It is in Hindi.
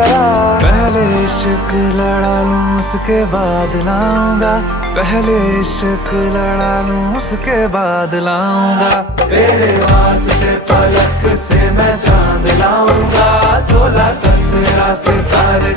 जरा। पहले इश्क लड़ा लूं उसके बाद लाऊंगा, पहले इश्क लड़ा लूं उसके बाद लाऊंगा। तेरे वास्ते फलक से मैं चांद लाऊंगा, 16 17 सितारे